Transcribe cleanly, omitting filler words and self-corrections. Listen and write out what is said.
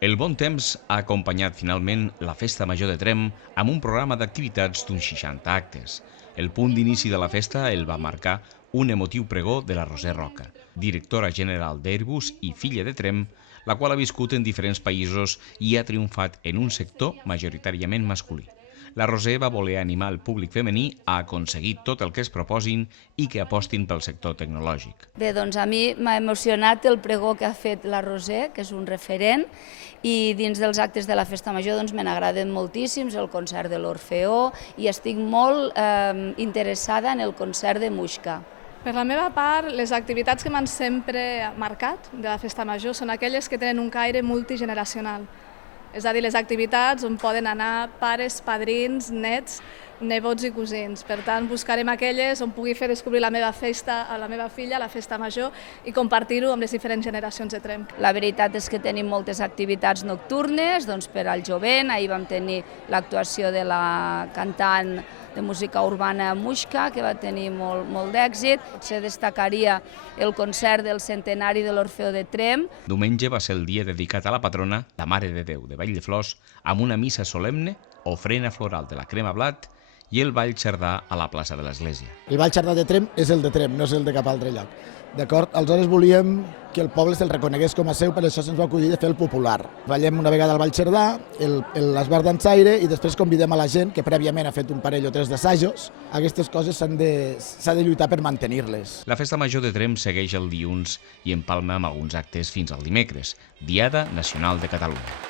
El bon temps ha acompanyat finalment la Festa Major de Tremp amb un programa d'activitats d'uns 60 actes. El punt d'inici de la festa el va marcar un emotiu pregó de la Roser Roca, directora general d'Airbus i filla de Tremp, la qual ha viscut en diferents països i ha triomfat en un sector majoritàriament masculí. La Roser va voler animar el públic femení a aconseguir tot el que es proposin i que apostin pel sector tecnològic. Bé, doncs a mi m'ha emocionat el pregó que ha fet la Roser, que és un referent, i dins dels actes de la Festa Major doncs, me n'agraden moltíssims, el concert de l'Orfeó, i estic molt interessada en el concert de Muixca. Per la meva part, les activitats que m'han sempre marcat de la Festa Major són aquelles que tenen un caire multigeneracional. És a dir, les activitats on poden anar pares, padrins, nets, nebots i cosins. Per tant, buscarem aquelles on pugui fer descobrir la meva festa a la meva filla, la Festa Major, i compartir-ho amb les diferents generacions de Tremp. La veritat és que tenim moltes activitats nocturnes per al jovent. Ahir vam tenir l'actuació de la cantant de música urbana Muixca, que va tenir molt d'èxit. Potser destacaria el concert del centenari de l'Orfeó de Tremp. Diumenge va ser el dia dedicat a la patrona, la Mare de Déu de Valldeflors, amb una missa solemne, ofrena floral de la crema blat i el ball xardà a la plaça de l'Església. El ball xardà de Tremp és el de Tremp, no és el de cap altre lloc. D'acord? Aleshores volíem que el poble se'l reconegués com a seu, per això se'ns va acudir de fer el popular. Ballem una vegada al ball xardà, l'esbar dansaire, i després convidem a la gent, que prèviament ha fet un parell o tres d'assajos. Aquestes coses s'ha de lluitar per mantenir-les. La Festa Major de Tremp segueix el dilluns i empalma amb alguns actes fins al dimecres, Diada Nacional de Catalunya.